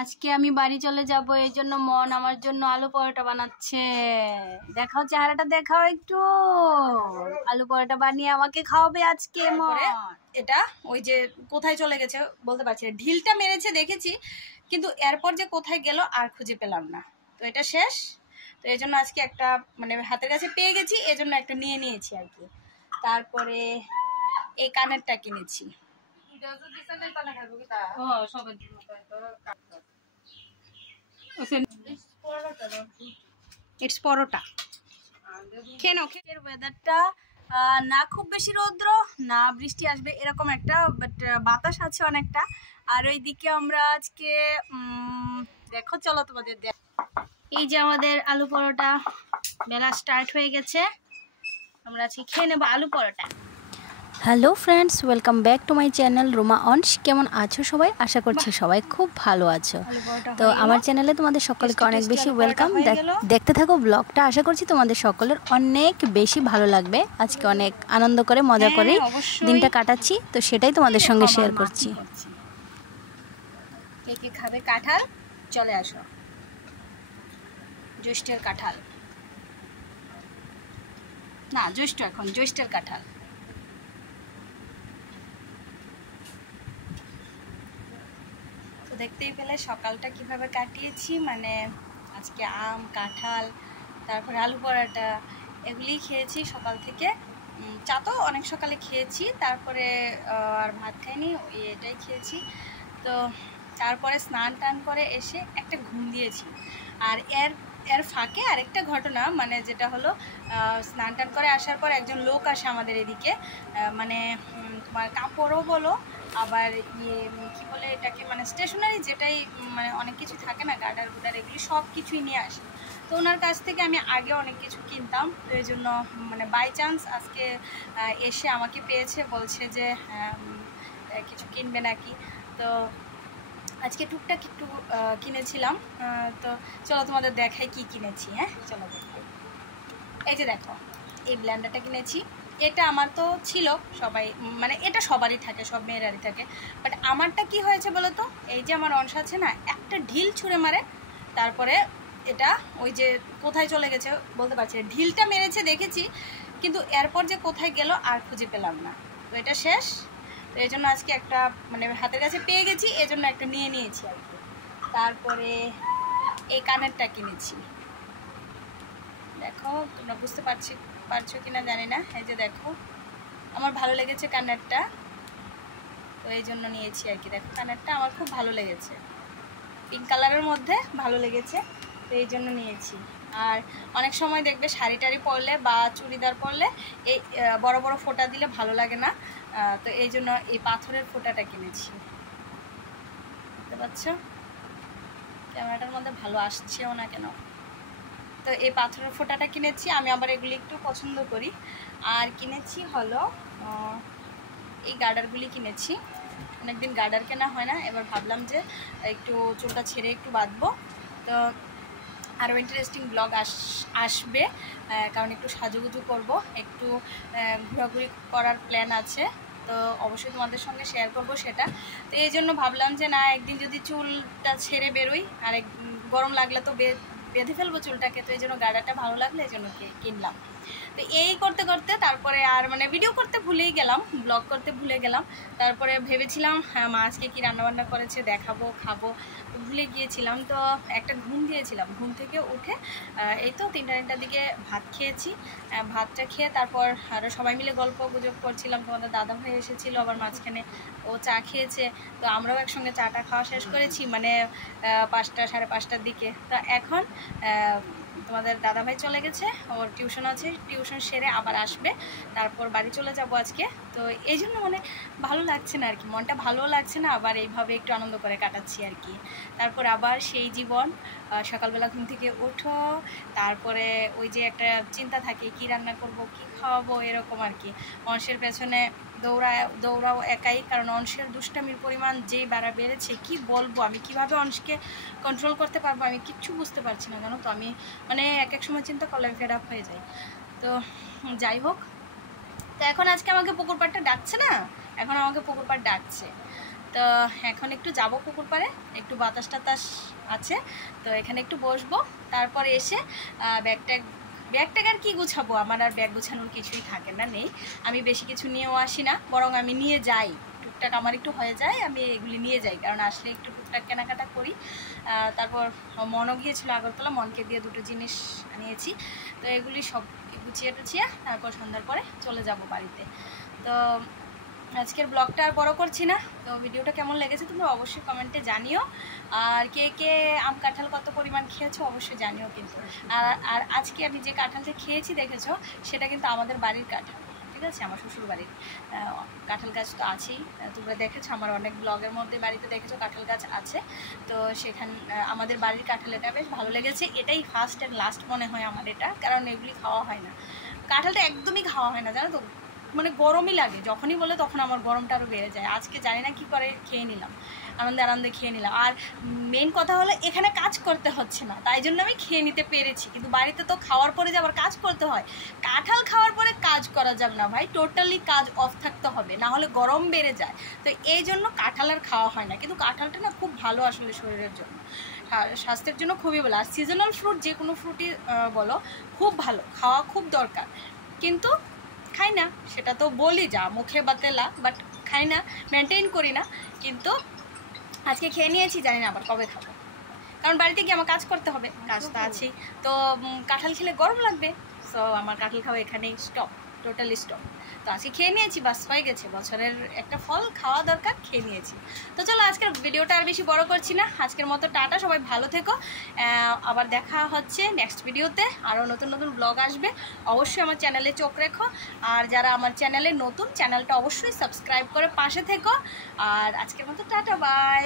আজকে আমি বাড়ি চলে যাব, এই জন্য মন আমার জন্য আলু পরোটা বানাচ্ছে। দেখাও চেহারাটা, দেখাও একটু। আলু পরোটা বানিয়ে আমাকে খাওয়াবে আজকে মন। এটা ওই যে কোথায় চলে গেছে বলতে পারছি না, ঢিলটা মেরেছে দেখেছি, কিন্তু এরপর যে কোথায় গেল আর খুঁজে পেলাম না। তো এটা শেষ, তো এই জন্য আজকে একটা মানে হাতের কাছে পেয়ে গেছি, এই জন্য একটা নিয়ে নিয়েছি আর কি। তারপরে এই কানেরটা কিনেছি। ইটস পরোটা। খেয়ে নাও। ওয়েদারটা না খুব বেশি রৌদ্র না বৃষ্টি আসবে এরকম একটা, বাট বাতাস আছে অনেকটা। আর ওইদিকে আমরা আজকে দেখো, চলো তোমাদের এই যে আমাদের আলু পরোটা বেলা স্টার্ট হয়ে গেছে। আমরা আজকে খেয়ে নেবো আলু পরোটা। Hello friends, welcome back to my channel Ruma অনস। কেমন আছো সবাই? আশা করছি সবাই খুব ভালো আছো। তো আমার চ্যানেলে তোমাদের সকলকে অনেক বেশি ওয়েলকাম। দেখতে থাকো ব্লগটা, আশা করছি তোমাদের সকলের অনেক বেশি ভালো লাগবে। আজকে অনেক আনন্দ করে মজা করে দিনটা কাটাচ্ছি, তো সেটাই তোমাদের সঙ্গে শেয়ার করছি। কে কে খাবে কাঁঠাল? চলে আসো। জ্যৈষ্ঠের কাঁঠাল না, জ্যৈষ্ঠ এখন জ্যৈষ্ঠের কাঁঠাল। দেখতেই পেলে সকালটা কিভাবে কাটিয়েছি, মানে আজকে আম, কাঁঠাল, তারপরে আলু পরোটা এগুলি খেয়েছি সকাল থেকে। চা তো অনেক সকালে খেয়েছি, তারপরে আর ভাত খাইনি, এটাই খেয়েছি। তো তারপরে স্নান টান করে এসে একটা ঘুম দিয়েছি। আর এর ফাঁকে আরেকটা ঘটনা, মানে যেটা হলো স্নান টান করে আসার পর একজন লোক আসে আমাদের এদিকে, মানে তোমার কাপড়ও বলো, আবার কি বলে এটাকে, মানে স্টেশনারি যেটাই, মানে অনেক কিছু থাকে না, গার্ডার গুডার এগুলি সব কিছুই নিয়ে আসে। তো ওনার কাছ থেকে আমি আগে অনেক কিছু কিনতাম, তো এই জন্য মানে বাই চান্স আজকে এসে আমাকে পেয়েছে, বলছে যে কিছু কিনবে নাকি। তো আজকে টুকটাক একটু কিনেছিলাম। তো চলো তোমাদের দেখাই কি কিনেছি। হ্যাঁ চলো দেখাই। এই যে দেখো, এই ব্লেন্ডারটা কিনেছি। এটা আমার তো ছিল, সবাই মানে এটা সবারই থাকে, সব মেয়েরারই থাকে, বাট আমারটা কি হয়েছে বলো তো, এই যে আমার অংশ আছে না, একটা ঢিল ছুঁড়ে মারে, তারপরে এটা ওই যে কোথায় চলে গেছে বলতে পারছি না, ঢিলটা মেরেছে দেখেছি, কিন্তু এরপর যে কোথায় গেল আর খুঁজে পেলাম না। তো এটা শেষ, তো এই জন্য আজকে একটা মানে হাতের কাছে পেয়ে গেছি, এই জন্য একটা নিয়ে নিয়েছি আর কি। তারপরে এই কানেরটা কিনেছি। দেখো তোমরা বুঝতে পারছো কিনা জানি না, এই যে দেখো আমার ভালো লেগেছে কানেরটা, তো এই জন্য নিয়েছি আর কি। দেখো কানেরটা আমার খুব ভালো লেগেছে, পিঙ্ক কালারের মধ্যে ভালো লেগেছে, তো এই জন্য নিয়েছি। আর অনেক সময় দেখবে শাড়ি টাড়ি পরলে বা চুড়িদার পরলে এই বড় বড় ফোঁটা দিলে ভালো লাগে না, তো এই জন্য এই পাথরের ফোঁটাটা কিনেছি। বুঝতে পারছো ক্যামেরাটার মধ্যে ভালো আসছেও না কেন। তো এই পাথরের ফোঁটাটা কিনেছি, আমি আবার এগুলি একটু পছন্দ করি। আর কিনেছি হলো এই গার্ডারগুলি কিনেছি। অনেকদিন গার্ডার কেনা হয় না, এবার ভাবলাম যে একটু চুলটা ছেড়ে একটু বাঁধবো। তো আরও ইন্টারেস্টিং ব্লগ আসবে, কারণ একটু সাজুগুজু করব, একটু ঘোরাঘুরি করার প্ল্যান আছে, তো অবশ্যই তোমাদের সঙ্গে শেয়ার করব সেটা। তো এই জন্য ভাবলাম যে না, একদিন যদি চুলটা ছেড়ে বেরোই, আর গরম লাগলে তো বেঁধে ফেলবো চুলটাকে, তো এই জন্য গার্ডারটা ভালো লাগলো, এই জন্য কিনলাম। তো এই করতে করতে তারপরে আর মানে ভিডিও করতে ভুলেই গেলাম, ব্লগ করতে ভুলে গেলাম। তারপরে ভেবেছিলাম হ্যাঁ মা আজকে কী রান্নাবান্না করেছে দেখাবো, খাবো, ভুলে গিয়েছিলাম। তো একটা ঘুম দিয়েছিলাম, ঘুম থেকে উঠে এই তো 3টার দিকে ভাত খেয়েছি। ভাতটা খেয়ে তারপর আরও সবাই মিলে গল্প গুজব করছিলাম, তোমাদের দাদা ভাই এসেছিলো আবার মাঝখানে, ও চা খেয়েছে, তো আমরাও একসঙ্গে চাটা খাওয়া শেষ করেছি, মানে 5টা সাড়ে 5টার দিকে। তো এখন তোমাদের দাদাভাই চলে গেছে, ওর টিউশন আছে, টিউশন সেরে আবার আসবে, তারপর বাড়ি চলে যাব আজকে। তো এই জন্য মানে ভালো লাগছে না আর কি, মনটা ভালোও লাগছে না, আবার এইভাবে একটু আনন্দ করে কাটাচ্ছি আর কি। তারপর আবার সেই জীবন, সকালবেলা ঘুম থেকে ওঠো, তারপরে ওই যে একটা চিন্তা থাকে কি রান্না করব, কি খাওয়াবো, এরকম আর কি। অংশের পেছনে দৌড়াও একাই, কারণ অংশের দুষ্টামির পরিমাণ যেই বেড়েছে কি বলবো, আমি কিভাবে অংশকে কন্ট্রোল করতে পারবো আমি কিচ্ছু বুঝতে পারছি না, জানো তো। আমি মানে এক সময় চিন্তা করলে আমি ফেড আপ হয়ে যাই। তো যাই হোক, তো এখন আজকে আমাকে পুকুর পাড়টা ডাকছে না, এখন আমাকে পুকুর পাড় ডাকছে। তো এখন একটু যাব পুকুর পাড়ে, একটু বাতাস টাতাস আছে, তো এখানে একটু বসবো। তারপরে এসে ব্যাগটাকে আর কি গুছাবো, আমার আর ব্যাগ গুছানোর কিছুই থাকে না, নেই। আমি বেশি কিছু নিয়েও আসি না, বরং আমি নিয়ে যাই, টুকটাক আমার একটু হয়ে যায়, আমি এগুলি নিয়ে যাই, কারণ আসলে একটু টুকটাক কেনাকাটা করি। তারপর মনও গিয়েছিলো আগরতলা, মনকে দিয়ে 2টো জিনিস নিয়েছি, তো এগুলি সব গুছিয়ে টুছিয়ে তারপর সন্ধ্যার পরে চলে যাব বাড়িতে। তো আজকের ব্লগটা আর বড় করছি না, তো ভিডিওটা কেমন লেগেছে তোমরা অবশ্যই কমেন্টে জানিও, আর কে কে আম কাঁঠাল কত পরিমাণ খেয়েছো অবশ্যই জানিও কিন্তু। আর আজকে আমি যে কাঁঠালটা খেয়েছি দেখেছো, সেটা কিন্তু আমাদের বাড়ির কাঁঠাল, ঠিক আছে, আমার শ্বশুর বাড়ির কাঁঠাল গাছ তো আছেই, তোমরা দেখেছো আমার অনেক ব্লগের মধ্যে, বাড়িতে দেখেছো কাঁঠাল গাছ আছে। তো আমাদের বাড়ির কাঁঠাল, এটা বেশ ভালো লেগেছে, এটাই ফার্স্ট অ্যান্ড লাস্ট মনে হয় আমার এটা, কারণ এগুলি খাওয়া হয় না, কাঁঠালটা একদমই খাওয়া হয় না জানো তো, মানে গরমই লাগে, যখনই বলে তখন আমার গরমটা আরও বেড়ে যায়। আজকে জানি না কি করে খেয়ে নিলাম, আনন্দে খেয়ে নিলাম। আর মেন কথা হলো এখানে কাজ করতে হচ্ছে না, তাই জন্য আমি খেয়ে নিতে পেরেছি, কিন্তু বাড়িতে তো খাওয়ার পরে যে আবার কাজ করতে হয়, কাঁঠাল খাওয়ার পরে কাজ করা যাবে না ভাই, টোটালি কাজ অফ থাকতে হবে, না হলে গরম বেড়ে যায়। তো এই জন্য কাঁঠাল আর খাওয়া হয় না, কিন্তু কাঁঠালটা না খুব ভালো আসলে শরীরের জন্য, স্বাস্থ্যের জন্য খুবই ভালো। আর সিজনাল ফ্রুট যে কোনো ফ্রুটই বলো খুব ভালো, খাওয়া খুব দরকার, কিন্তু খাই না, সেটা তো বলি যা মুখে বাতেলা, বাট খাই না, মেনটেন করি না। কিন্তু আজকে খেয়ে নিয়েছি, জানি না আবার কবে খাবো, কারণ বাড়িতে গিয়ে আমার কাজ করতে হবে, কাজ তো আছেই। তো কাঁঠাল খেলে গরম লাগবে, সো আমার কাঁঠাল খাওয়া এখানেই স্টপ, টোটালি স্টপ। তো আজকে খেয়ে নিয়েছি, বাস হয়ে গেছে, বছরের একটা ফল খাওয়া দরকার, খেয়ে নিয়েছি। তো চলো আজকের ভিডিওটা আর বেশি বড় করছি না, আজকের মতো টাটা, সবাই ভালো থেকো, আবার দেখা হচ্ছে নেক্সট ভিডিওতে, আরও নতুন নতুন ব্লগ আসবে, অবশ্যই আমার চ্যানেলে চোখ রেখো, আর যারা আমার চ্যানেলে নতুন, চ্যানেলটা অবশ্যই সাবস্ক্রাইব করে পাশে থেকো। আর আজকের মতো টাটা, বাই।